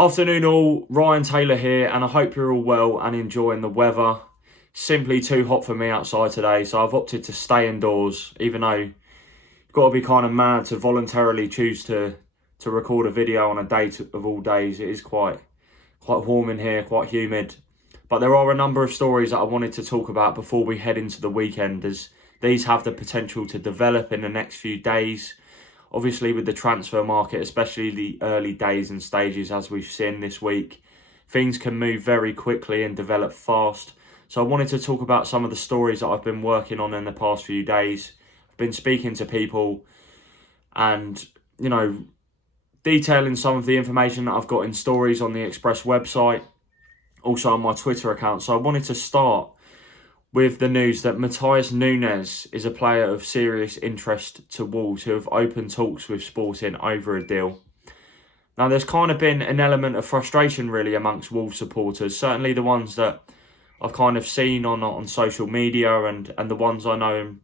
Afternoon all, Ryan Taylor here, and I hope you're all well and enjoying the weather. Simply too hot for me outside today, so I've opted to stay indoors, even though you've got to be kind of mad to voluntarily choose to record a video on a day of all days. It is quite warm in here, quite humid. But there are a number of stories that I wanted to talk about before we head into the weekend, as these have the potential to develop in the next few days. Obviously, with the transfer market, especially the early days and stages as we've seen this week, things can move very quickly and develop fast. So I wanted to talk about some of the stories that I've been working on in the past few days. I've been speaking to people and, detailing some of the information that I've got in stories on the Express website, also on my Twitter account. So I wanted to start with the news that Matheus Nunes is a player of serious interest to Wolves, who have opened talks with Sporting over a deal. Now, there's kind of been an element of frustration really amongst Wolves supporters, certainly the ones that I've kind of seen on social media and the ones I know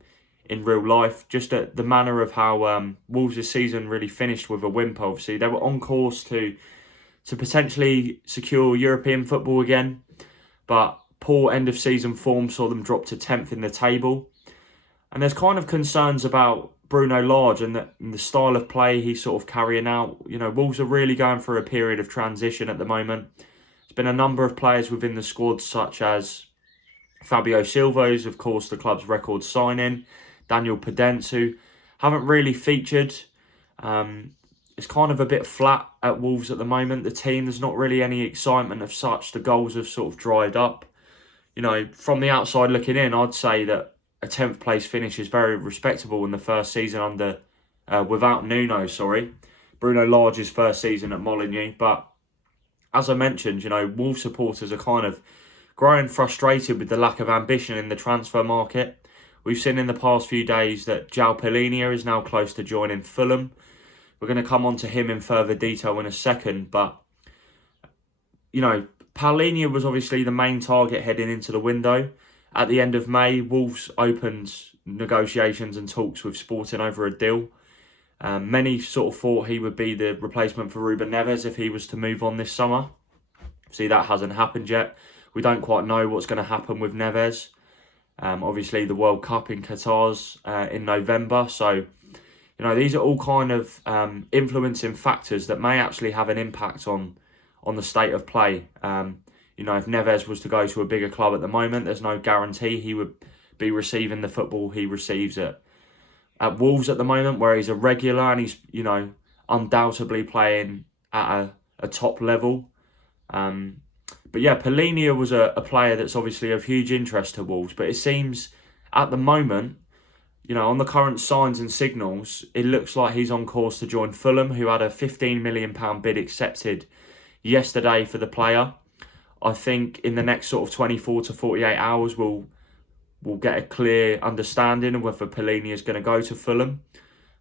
in real life, just at the manner of how Wolves' season really finished with a whimper. Obviously, they were on course to potentially secure European football again, but poor end of season form saw them drop to 10th in the table. And there's kind of concerns about Bruno Lage and the style of play he's sort of carrying out. Wolves are really going through a period of transition at the moment. There's been a number of players within the squad, such as Fabio Silva, who's of course the club's record signing, Daniel Podence, who haven't really featured. It's kind of a bit flat at Wolves at the moment. The team, there's not really any excitement of such. The goals have sort of dried up. From the outside looking in, I'd say that a 10th place finish is very respectable in the first season without Bruno Lage's first season at Molineux. But as I mentioned, Wolves supporters are kind of growing frustrated with the lack of ambition in the transfer market. We've seen in the past few days that Joao Palhinha is now close to joining Fulham. We're going to come on to him in further detail in a second, but Palhinha was obviously the main target heading into the window. At the end of May, Wolves opened negotiations and talks with Sporting over a deal. Many sort of thought he would be the replacement for Ruben Neves if he was to move on this summer. See, that hasn't happened yet. We don't quite know what's going to happen with Neves. Obviously, the World Cup in Qatar's in November. So, these are all kind of influencing factors that may actually have an impact on the state of play. If Neves was to go to a bigger club at the moment, there's no guarantee he would be receiving the football he receives at Wolves at the moment, where he's a regular and he's, undoubtedly playing at a top level. But yeah, Palhinha was a player that's obviously of huge interest to Wolves, but it seems at the moment, on the current signs and signals, it looks like he's on course to join Fulham, who had a £15 million bid accepted yesterday for the player. I think in the next sort of 24 to 48 hours, we'll get a clear understanding of whether Palhinha is going to go to Fulham.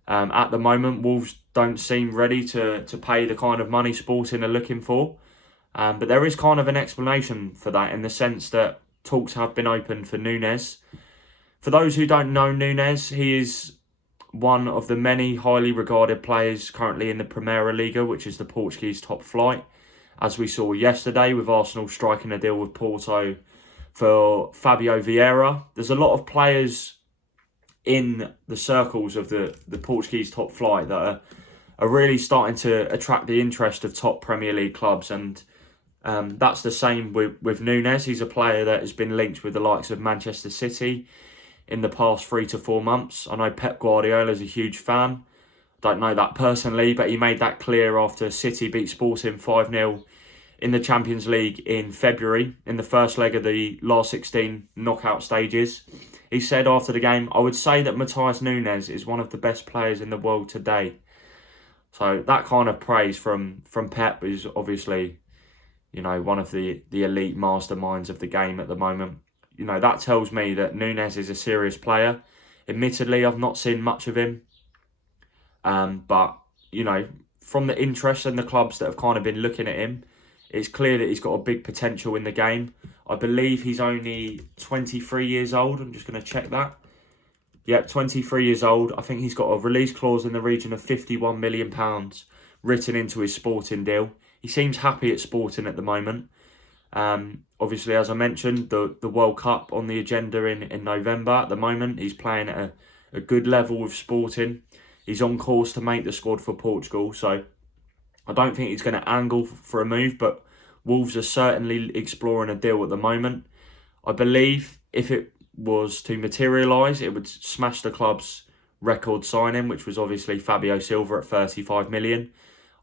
At the moment, Wolves don't seem ready to pay the kind of money Sporting are looking for. But there is kind of an explanation for that, in the sense that talks have been opened for Nunes. For those who don't know Nunes, he is one of the many highly regarded players currently in the Primeira Liga, which is the Portuguese top flight. As we saw yesterday with Arsenal striking a deal with Porto for Fabio Vieira. There's a lot of players in the circles of the Portuguese top flight that are really starting to attract the interest of top Premier League clubs. And that's the same with Nunes. He's a player that has been linked with the likes of Manchester City in the past 3 to 4 months. I know Pep Guardiola is a huge fan. Don't know that personally, but he made that clear after City beat Sporting 5-0 in the Champions League in February, in the first leg of the last 16 knockout stages. He said after the game, "I would say that Matheus Nunes is one of the best players in the world today." So that kind of praise from Pep is obviously, one of the elite masterminds of the game at the moment. That tells me that Nunes is a serious player. Admittedly, I've not seen much of him. But, from the interest and the clubs that have kind of been looking at him, it's clear that he's got a big potential in the game. I believe he's only 23 years old. I'm just going to check that. Yep, 23 years old. I think he's got a release clause in the region of £51 million written into his Sporting deal. he seems happy at Sporting at the moment. Obviously, as I mentioned, the World Cup on the agenda in November at the moment. He's playing at a good level with Sporting. He's on course to make the squad for Portugal, so I don't think he's going to angle for a move, but Wolves are certainly exploring a deal at the moment. I believe if it was to materialise, it would smash the club's record signing, which was obviously Fabio Silva at 35 million.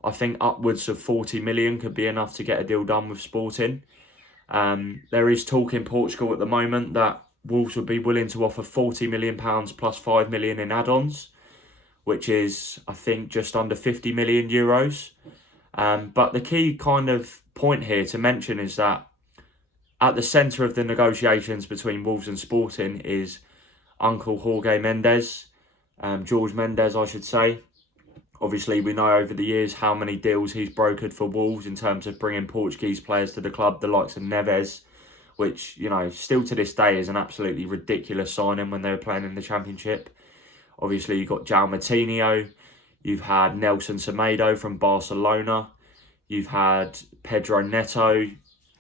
I think upwards of 40 million could be enough to get a deal done with Sporting. There is talk in Portugal at the moment that Wolves would be willing to offer £40 million plus 5 million in add-ons, which is, I think, just under 50 million euros. But the key kind of point here to mention is that at the centre of the negotiations between Wolves and Sporting is Uncle Jorge Mendes, George Mendes, I should say. Obviously, we know over the years how many deals he's brokered for Wolves in terms of bringing Portuguese players to the club, the likes of Neves, which, you know, still to this day is an absolutely ridiculous signing when they were playing in the Championship. Obviously, you've got Joao Palhinha, you've had Nelson Semedo from Barcelona, you've had Pedro Neto,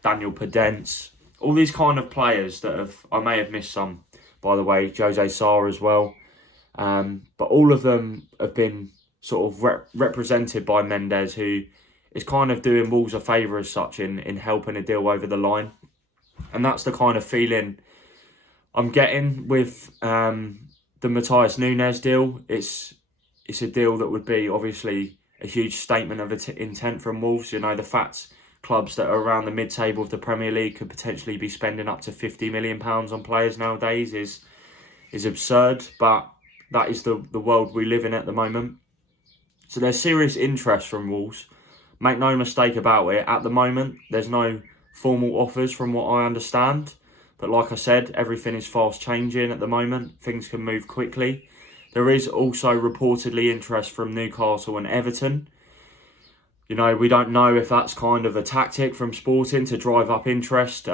Daniel Podence, all these kind of players that I may have missed some, by the way, Jose Sarr as well. But all of them have been sort of represented by Mendes, who is kind of doing Wolves a favour as such in helping a deal over the line. And that's the kind of feeling I'm getting with the Matheus Nunes deal. It's a deal that would be obviously a huge statement of intent from Wolves. You know, the fact clubs that are around the mid-table of the Premier League could potentially be spending up to £50 million on players nowadays is absurd, but that is the world we live in at the moment. So there's serious interest from Wolves. Make no mistake about it, at the moment, there's no formal offers from what I understand. But like I said, everything is fast changing at the moment. Things can move quickly. There is also reportedly interest from Newcastle and Everton. You know, we don't know if that's kind of a tactic from Sporting to drive up interest,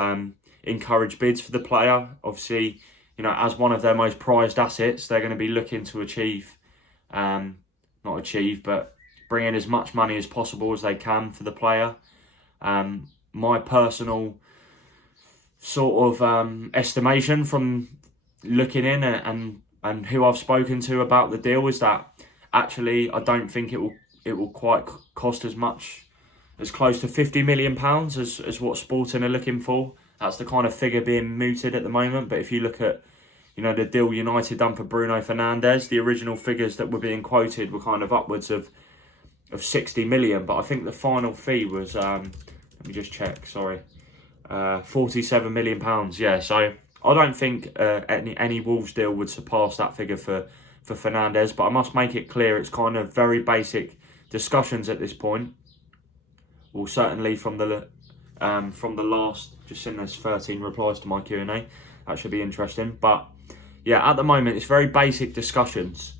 encourage bids for the player. Obviously, you know, as one of their most prized assets, they're going to be looking to but bring in as much money as possible as they can for the player. My personal sort of estimation from looking in and who I've spoken to about the deal is that actually I don't think it will quite cost as much, as close to £50 million as what Sporting are looking for. That's the kind of figure being mooted at the moment. But if you look at, you know, the deal United done for Bruno Fernandes, the original figures that were being quoted were kind of upwards of 60 million. But I think the final fee was, let me just check, sorry, £47 million. Yeah, so I don't think any Wolves deal would surpass that figure for Fernandes. But I must make it clear, it's kind of very basic discussions at this point. Well, certainly from the last, just seen there's 13 replies to my Q&A. That should be interesting. But yeah, at the moment, it's very basic discussions.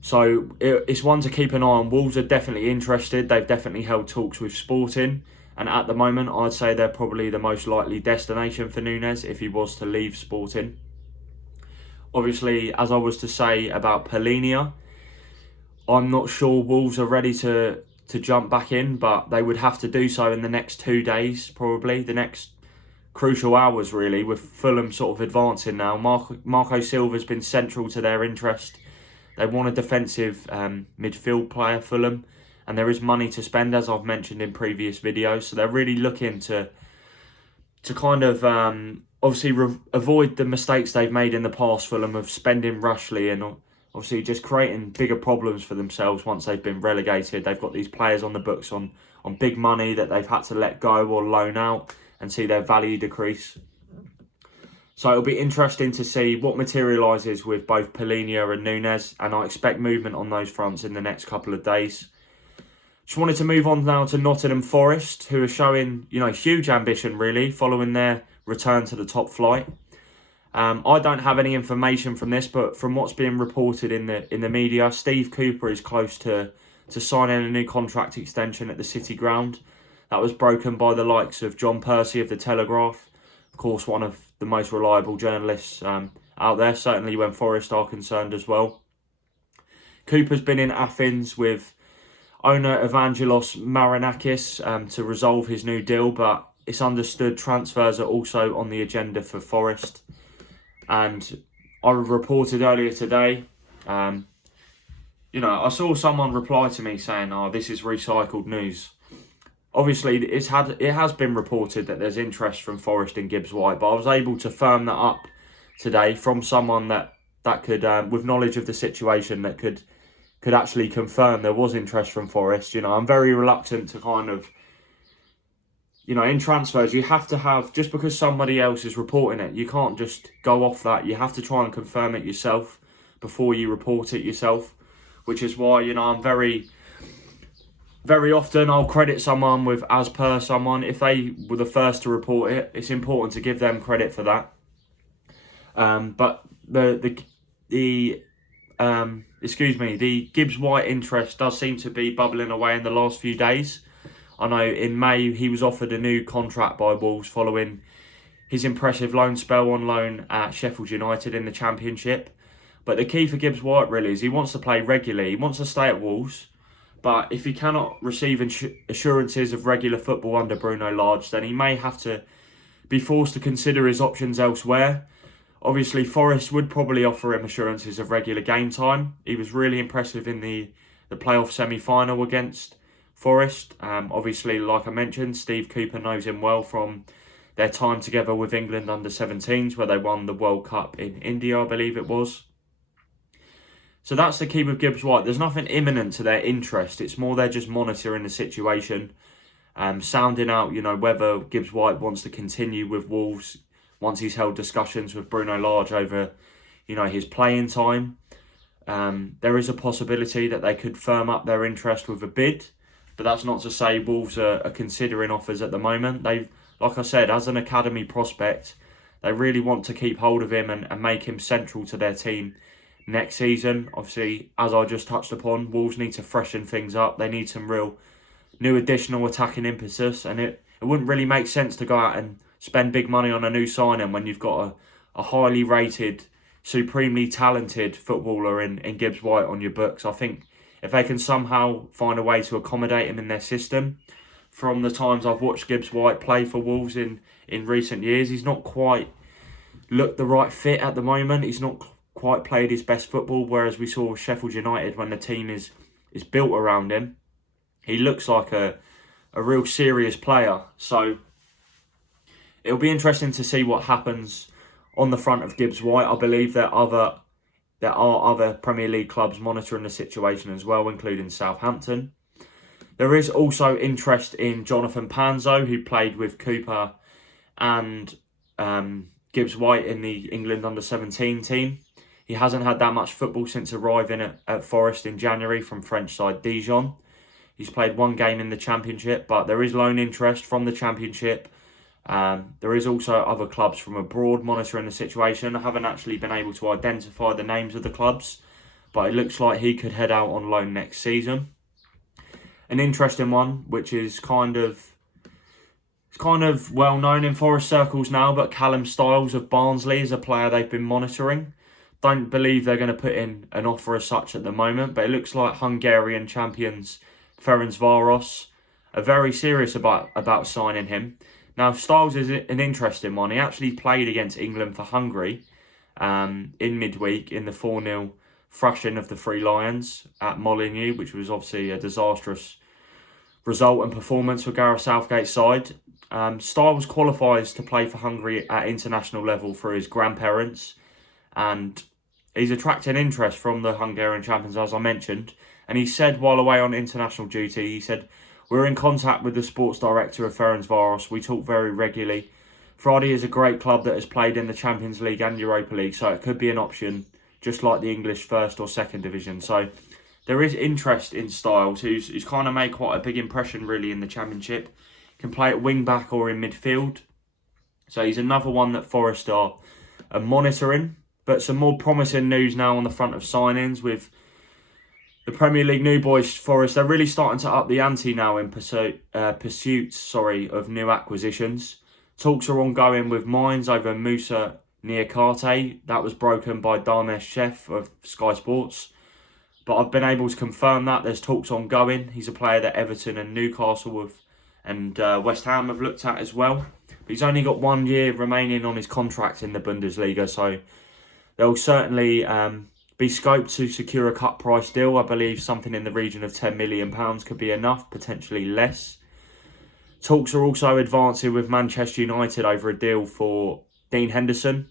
So it's one to keep an eye on. Wolves are definitely interested. They've definitely held talks with Sporting. And at the moment, I'd say they're probably the most likely destination for Nunes if he was to leave Sporting. Obviously, as I was to say about Palhinha, I'm not sure Wolves are ready to jump back in, but they would have to do so in the next 2 days, probably. The next crucial hours, really, with Fulham sort of advancing now. Marco Silva's been central to their interest. They want a defensive midfield player, Fulham, and there is money to spend, as I've mentioned in previous videos. So they're really looking to kind of obviously avoid the mistakes they've made in the past, Fulham, of spending rashly and obviously just creating bigger problems for themselves once they've been relegated. They've got these players on the books on big money that they've had to let go or loan out and see their value decrease. So it'll be interesting to see what materialises with both Palhinha and Nunes, and I expect movement on those fronts in the next couple of days. Just wanted to move on now to Nottingham Forest, who are showing, you know, huge ambition really following their return to the top flight. I don't have any information from this, but from what's being reported in the media, Steve Cooper is close to signing a new contract extension at the City Ground. That was broken by the likes of John Percy of The Telegraph, of course, one of the most reliable journalists out there, certainly when Forest are concerned as well. Cooper's been in Athens with, owner Evangelos Marinakis to resolve his new deal, but it's understood transfers are also on the agenda for Forest. And I reported earlier today, I saw someone reply to me saying, "Oh, this is recycled news." Obviously, it has been reported that there's interest from Forest in Gibbs White, but I was able to firm that up today from someone that could, with knowledge of the situation, that could actually confirm there was interest from Forest. I'm very reluctant to kind of, in transfers, you have to have, just because somebody else is reporting it, you can't just go off that. You have to try and confirm it yourself before you report it yourself, which is why, I'm very often I'll credit someone with as per someone. If they were the first to report it, it's important to give them credit for that. But the Gibbs White interest does seem to be bubbling away in the last few days. I know in May he was offered a new contract by Wolves following his impressive loan spell on loan at Sheffield United in the Championship. But the key for Gibbs White really is he wants to play regularly. He wants to stay at Wolves. But if he cannot receive assurances of regular football under Bruno Lage, then he may have to be forced to consider his options elsewhere. Obviously, Forest would probably offer him assurances of regular game time. He was really impressive in the playoff semi-final against Forest. Obviously, like I mentioned, Steve Cooper knows him well from their time together with England under-17s, where they won the World Cup in India, I believe it was. So that's the key with Gibbs White. There's nothing imminent to their interest. It's more they're just monitoring the situation, sounding out, whether Gibbs White wants to continue with Wolves once he's held discussions with Bruno Lage over, his playing time. There is a possibility that they could firm up their interest with a bid, but that's not to say Wolves are considering offers at the moment. They, like I said, as an academy prospect, they really want to keep hold of him and make him central to their team next season. Obviously, as I just touched upon, Wolves need to freshen things up. They need some real new additional attacking impetus, and it wouldn't really make sense to go out and spend big money on a new signing when you've got a highly rated, supremely talented footballer in Gibbs White on your books. I think if they can somehow find a way to accommodate him in their system, from the times I've watched Gibbs White play for Wolves in recent years, he's not quite looked the right fit at the moment. He's not quite played his best football, whereas we saw Sheffield United when the team is built around him. He looks like a real serious player. So it'll be interesting to see what happens on the front of Gibbs White. I believe there are other Premier League clubs monitoring the situation as well, including Southampton. There is also interest in Jonathan Panzo, who played with Cooper and Gibbs White in the England under-17 team. He hasn't had that much football since arriving at Forest in January from French side Dijon. He's played one game in the Championship, but there is loan interest from the Championship. There is also other clubs from abroad monitoring the situation. I haven't actually been able to identify the names of the clubs, but it looks like he could head out on loan next season. An interesting one, which is kind of well known in Forest circles now, but Callum Styles of Barnsley is a player they've been monitoring. Don't believe they're going to put in an offer as such at the moment, but it looks like Hungarian champions Ferencváros are very serious about signing him. Now, Styles is an interesting one. He actually played against England for Hungary in midweek in the 4-0 thrashing of the Three Lions at Molineux, which was obviously a disastrous result and performance for Gareth Southgate's side. Styles qualifies to play for Hungary at international level for his grandparents, and he's attracting interest from the Hungarian champions, as I mentioned. And he said while away on international duty, he said, "We're in contact with the sports director of Ferencváros. We talk very regularly. Friday is a great club that has played in the Champions League and Europa League, so it could be an option, just like the English first or second division." So there is interest in Styles, who's kind of made quite a big impression really in the Championship. Can play at wing back or in midfield. So he's another one that Forest are monitoring. But some more promising news now on the front of signings with the Premier League new boys Forest. They're really starting to up the ante now in pursuit of new acquisitions. Talks are ongoing with Mainz over Moussa Niakate. That was broken by Darmesh Shef of Sky Sports. but I've been able to confirm that there's talks ongoing. He's a player that Everton and Newcastle and West Ham have looked at as well. But he's only got 1 year remaining on his contract in the Bundesliga, so there'll certainly be scope to secure a cut price deal. I believe something in the region of £10 million could be enough, potentially less. Talks are also advancing with Manchester United over a deal for Dean Henderson.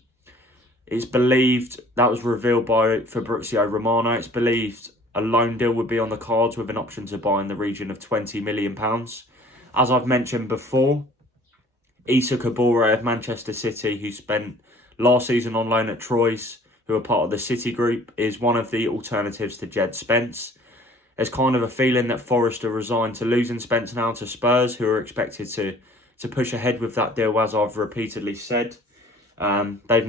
It's believed, that was revealed by Fabrizio Romano, it's believed a loan deal would be on the cards with an option to buy in the region of £20 million. As I've mentioned before, Issa Kabore of Manchester City, who spent last season on loan at Troyes, who are part of the City group, is one of the alternatives to Jed Spence. There's kind of a feeling that Forest are resigned to losing Spence now to Spurs, who are expected to push ahead with that deal, as I've repeatedly said. They've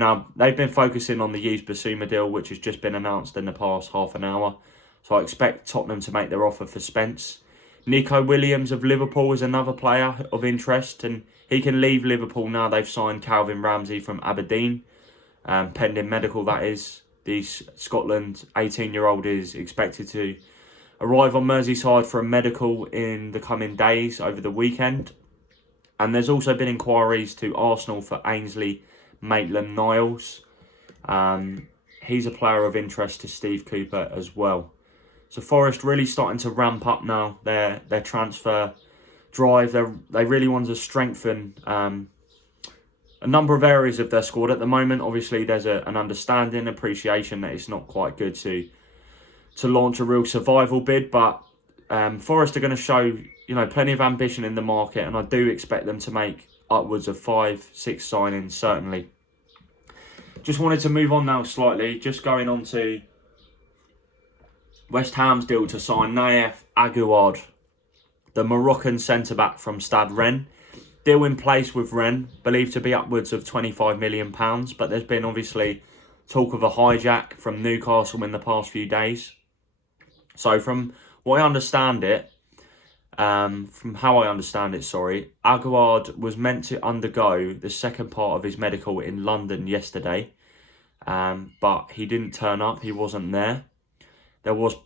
been focusing on the used Basuma deal, which has just been announced in the past half an hour. So I expect Tottenham to make their offer for Spence. Nico Williams of Liverpool is another player of interest, and he can leave Liverpool now they've signed Calvin Ramsey from Aberdeen, pending medical, that is. The Scotland 18-year-old is expected to arrive on Merseyside for a medical in the coming days over the weekend. And there's also been inquiries to Arsenal for Ainsley Maitland-Niles. He's a player of interest to Steve Cooper as well. So Forest really starting to ramp up now their transfer drive. They really want to strengthen a number of areas of their squad at the moment. Obviously, there's an understanding, appreciation that it's not quite good to launch a real survival bid, but Forest are going to show plenty of ambition in the market, and I do expect them to make upwards of 5-6 signings, certainly. Just wanted to move on now slightly, just going on to West Ham's deal to sign Nayef Aguerd, the Moroccan centre-back from Stade Rennes. Deal in place with Rennes, believed to be upwards of £25 million, but there's been obviously talk of a hijack from Newcastle in the past few days. So from what I understand it, Aguerd was meant to undergo the second part of his medical in London yesterday, but he didn't turn up, he wasn't there. There was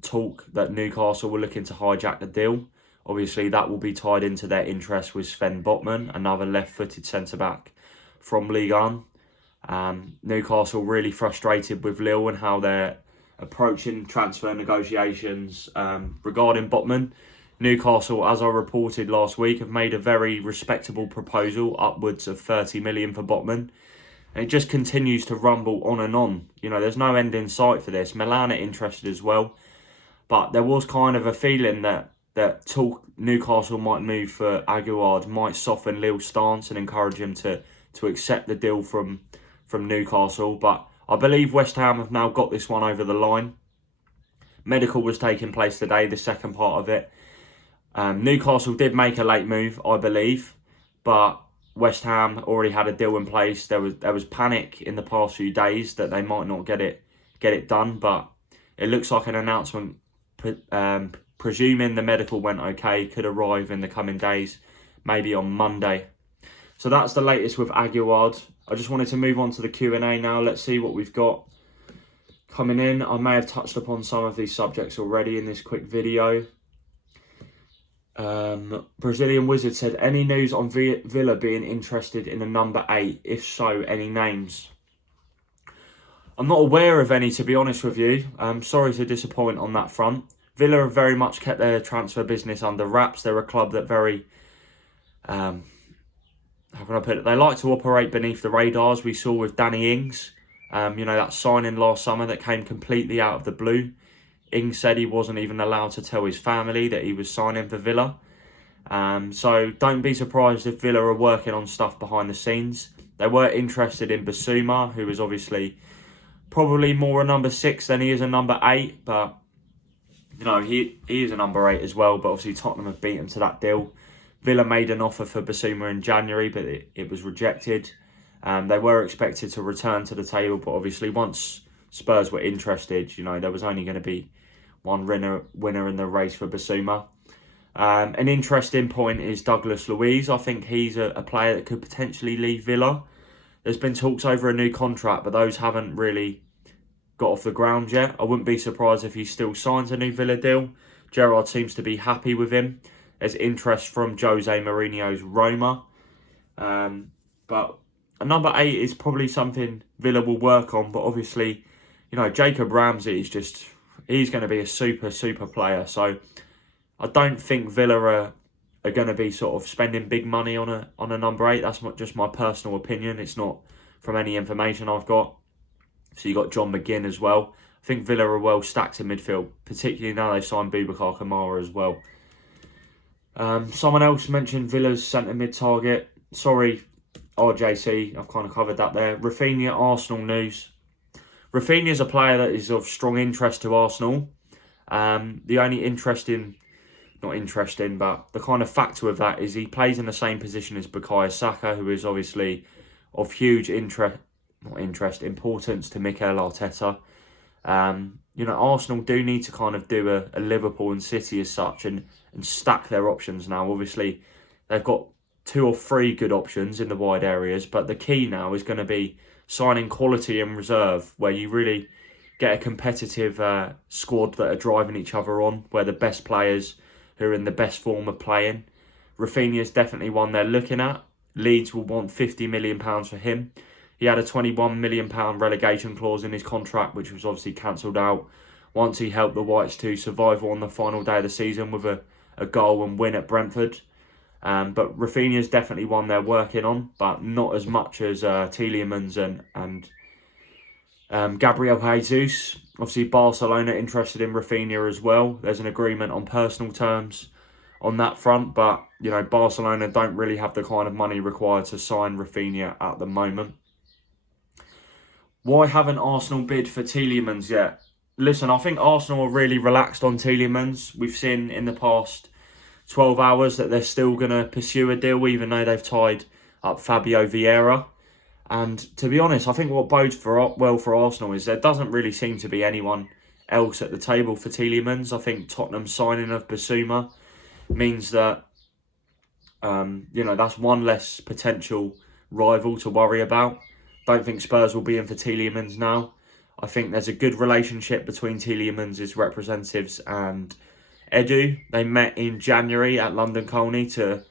talk that Newcastle were looking to hijack the deal. Obviously, that will be tied into their interest with Sven Botman, another left-footed centre-back from Ligue 1. Newcastle really frustrated with Lille and how they're approaching transfer negotiations regarding Botman. Newcastle, as I reported last week, have made a very respectable proposal, upwards of 30 million for Botman. And it just continues to rumble on and on. There's no end in sight for this. Milan are interested as well. But there was kind of a feeling that Newcastle might move for Aguerd might soften Lille's stance and encourage him to accept the deal from Newcastle. But I believe West Ham have now got this one over the line. Medical was taking place today, the second part of it. Newcastle did make a late move, I believe, but West Ham already had a deal in place. There was panic in the past few days that they might not get it done, but it looks like an announcement, presuming the medical went okay, could arrive in the coming days, maybe on Monday. So that's the latest with Aguerd. I just wanted to move on to the Q&A now. Let's see what we've got coming in. I may have touched upon some of these subjects already in this quick video. Brazilian Wizard said, any news on Villa being interested in a number 8? If so, any names? I'm not aware of any, to be honest with you. I'm sorry to disappoint on that front. Villa have very much kept their transfer business under wraps. They're a club that how can I put it? They like to operate beneath the radars. We saw with Danny Ings, that signing last summer that came completely out of the blue. Ings said he wasn't even allowed to tell his family that he was signing for Villa. So don't be surprised if Villa are working on stuff behind the scenes. They were interested in Basuma, who is obviously probably more a number 6 than he is a number 8. But, he is a number 8 as well. But obviously Tottenham have beaten to that deal. Villa made an offer for Basuma in January, but it was rejected. They were expected to return to the table, but obviously once Spurs were interested, there was only going to be one winner in the race for Basuma. An interesting point is Douglas Luiz. I think he's a player that could potentially leave Villa. There's been talks over a new contract, but those haven't really got off the ground yet. I wouldn't be surprised if he still signs a new Villa deal. Gerrard seems to be happy with him. There's interest from Jose Mourinho's Roma. But a number 8 is probably something Villa will work on. But obviously, Jacob Ramsey is he's going to be a super player. So I don't think Villa are going to be sort of spending big money on a number 8. That's not just my personal opinion. It's not from any information I've got. So you got John McGinn as well. I think Villa are well stacked in midfield, particularly now they've signed Boubacar Kamara as well. Someone else mentioned Villa's centre mid target. Sorry, RJC, I've kind of covered that there. Rafinha, Arsenal news. Rafinha is a player that is of strong interest to Arsenal. The only but the kind of factor of that is he plays in the same position as Bukayo Saka, who is obviously of huge importance to Mikel Arteta. Arsenal do need to kind of do a Liverpool and City as such and stack their options now. Obviously, they've got 2 or 3 good options in the wide areas, but the key now is going to be signing quality in reserve, where you really get a competitive squad that are driving each other on, where the best players who are in the best form are playing. Rafinha is definitely one they're looking at. Leeds will want £50 million for him. He had a £21 million relegation clause in his contract, which was obviously cancelled out once he helped the Whites to survive on the final day of the season with a goal and win at Brentford. But Rafinha is definitely one they're working on, but not as much as Tielemans and Gabriel Jesus. Obviously, Barcelona interested in Rafinha as well. There's an agreement on personal terms on that front, but Barcelona don't really have the kind of money required to sign Rafinha at the moment. Why haven't Arsenal bid for Tielemans yet? Listen, I think Arsenal are really relaxed on Tielemans. We've seen in the past 12 hours that they're still going to pursue a deal, even though they've tied up Fabio Vieira. And to be honest, I think what bodes well for Arsenal is there doesn't really seem to be anyone else at the table for Tielemans. I think Tottenham's signing of Bissouma means that, that's one less potential rival to worry about. Don't think Spurs will be in for Tielemans now. I think there's a good relationship between Tielemans' representatives and Edu. They met in January at London Colney to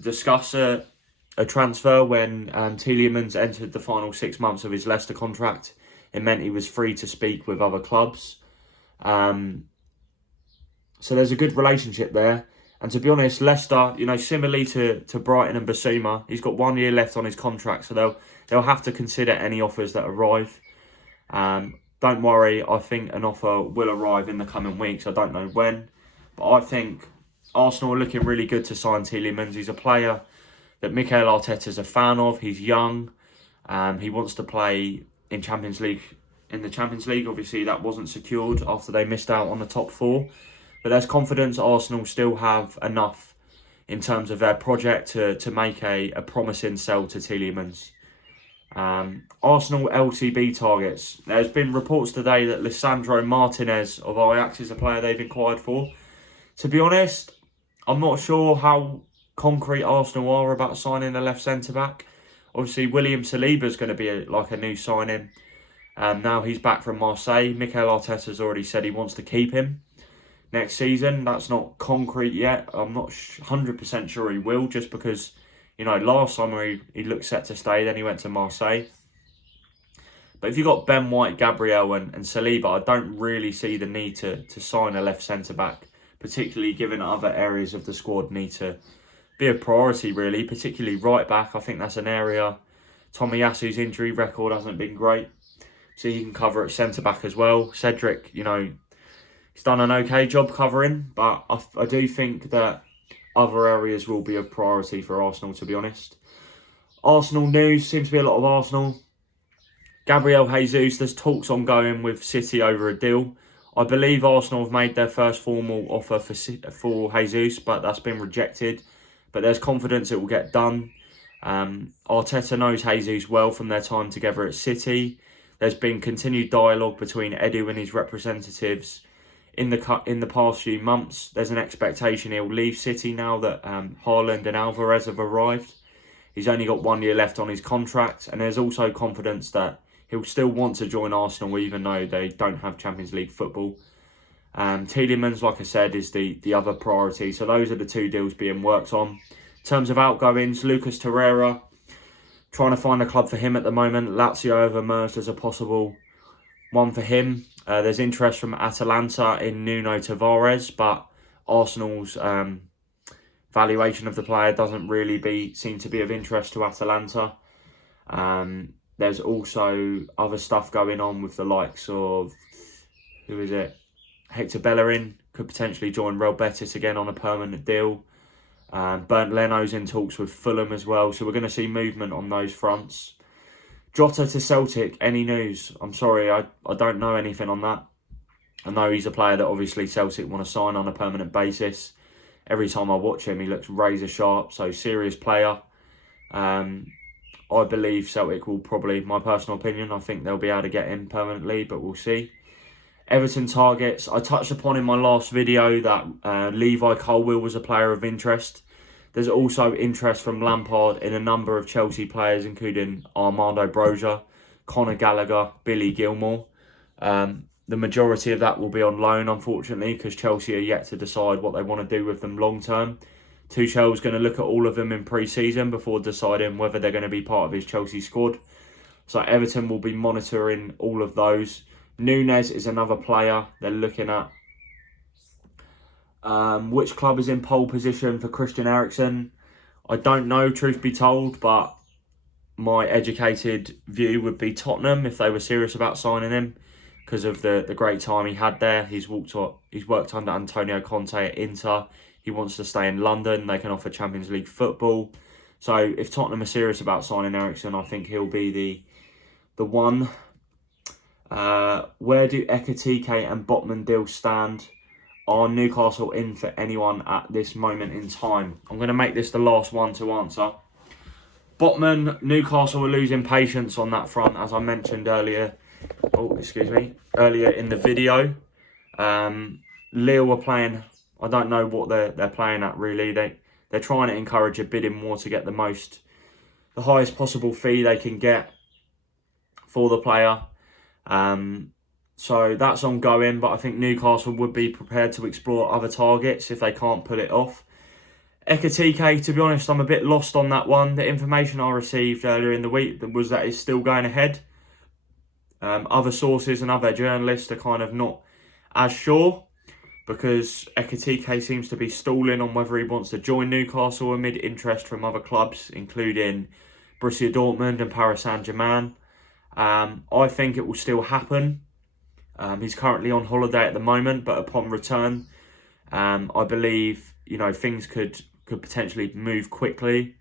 discuss a transfer when Tielemans entered the final 6 months of his Leicester contract. It meant he was free to speak with other clubs. So there's a good relationship there. And to be honest, Leicester, similarly to Brighton and Bissouma, he's got 1 year left on his contract, so they'll have to consider any offers that arrive. Don't worry, I think an offer will arrive in the coming weeks. I don't know when, but I think Arsenal are looking really good to sign Tielemans. He's a player that Mikel Arteta's a fan of. He's young. He wants to play in Champions League. In the Champions League, obviously that wasn't secured after they missed out on the top 4. But there's confidence Arsenal still have enough in terms of their project to make a promising sell to Tielemans. Arsenal LCB targets. There's been reports today that Lisandro Martinez of Ajax is a player they've inquired for. To be honest, I'm not sure how concrete Arsenal are about signing a left centre-back. Obviously, William Saliba is going to be a new signing. Now he's back from Marseille. Mikel Arteta's already said he wants to keep him next season. That's not concrete yet. I'm not 100% sure he will, just because, last summer he looked set to stay, then he went to Marseille. But if you've got Ben White, Gabriel and Saliba, I don't really see the need to sign a left centre-back, particularly given other areas of the squad need to be a priority, really, particularly right-back. I think that's an area. Tomiyasu's injury record hasn't been great, so he can cover at centre-back as well. Cedric, he's done an okay job covering, but I do think that other areas will be of priority for Arsenal, to be honest. Arsenal news, seems to be a lot of Arsenal. Gabriel Jesus, there's talks ongoing with City over a deal. I believe Arsenal have made their first formal offer for Jesus, but that's been rejected. But there's confidence it will get done. Arteta knows Jesus well from their time together at City. There's been continued dialogue between Edu and his representatives in the past few months. There's an expectation he'll leave City now that Haaland and Alvarez have arrived. He's only got 1 year left on his contract, and there's also confidence that he'll still want to join Arsenal even though they don't have Champions League football. Tielemans, like I said, is the other priority. So those are the 2 deals being worked on. In terms of outgoings, Lucas Torreira, trying to find a club for him at the moment. Lazio have emerged as a possible one for him. There's interest from Atalanta in Nuno Tavares, but Arsenal's valuation of the player doesn't really seem to be of interest to Atalanta. There's also other stuff going on with the likes of, who is it? Hector Bellerin could potentially join Real Betis again on a permanent deal. Bernd Leno's in talks with Fulham as well. So we're going to see movement on those fronts. Jota to Celtic, any news? I'm sorry, I don't know anything on that. I know he's a player that obviously Celtic want to sign on a permanent basis. Every time I watch him, he looks razor sharp. So serious player. I believe Celtic will probably, my personal opinion, I think they'll be able to get him permanently, but we'll see. Everton targets. I touched upon in my last video that Levi Colwill was a player of interest. There's also interest from Lampard in a number of Chelsea players, including Armando Broja, Conor Gallagher, Billy Gilmore. The majority of that will be on loan, unfortunately, because Chelsea are yet to decide what they want to do with them long term. Tuchel's going to look at all of them in pre-season before deciding whether they're going to be part of his Chelsea squad. So Everton will be monitoring all of those. Nunes is another player they're looking at. Which club is in pole position for Christian Eriksen? I don't know, truth be told, but my educated view would be Tottenham if they were serious about signing him because of the great time he had there. He's worked under Antonio Conte at Inter. He wants to stay in London. They can offer Champions League football. So if Tottenham are serious about signing Eriksen, I think he'll be the one. Where do Ekitike and Botman deals stand? Are Newcastle in for anyone at this moment in time? I'm going to make this the last one to answer. Botman, Newcastle are losing patience on that front, as I mentioned earlier. Earlier in the video. Lille are playing. I don't know what they're playing at really. They're trying to encourage a bidding more to get the highest possible fee they can get for the player. So that's ongoing, but I think Newcastle would be prepared to explore other targets if they can't pull it off. Ekitike, to be honest, I'm a bit lost on that one. The information I received earlier in the week was that it's still going ahead. Other sources and other journalists are kind of not as sure because Ekitike seems to be stalling on whether he wants to join Newcastle amid interest from other clubs, including Borussia Dortmund and Paris Saint-Germain. I think it will still happen. He's currently on holiday at the moment, but upon return, I believe things could potentially move quickly.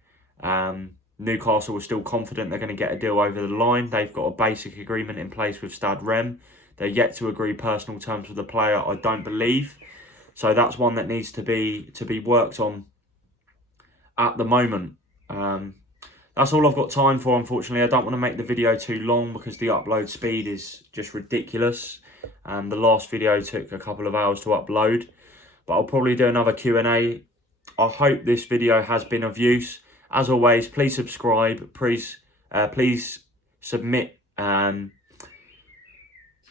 Newcastle are still confident they're going to get a deal over the line. They've got a basic agreement in place with Stade Rennes. They're yet to agree personal terms with the player, I don't believe. So that's one that needs to be worked on at the moment. That's all I've got time for, unfortunately. I don't want to make the video too long because the upload speed is just ridiculous. The last video took a couple of hours to upload. But I'll probably do another Q&A. I hope this video has been of use. As always, please subscribe. Please submit.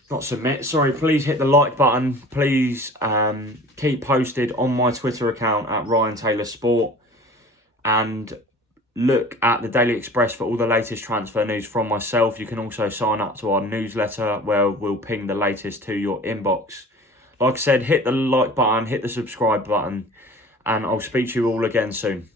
Please hit the like button. Please keep posted on my Twitter account at Ryan Taylor Sport. And look at the Daily Express for all the latest transfer news from myself. You can also sign up to our newsletter where we'll ping the latest to your inbox. Like I said, hit the like button, hit the subscribe button, and I'll speak to you all again soon.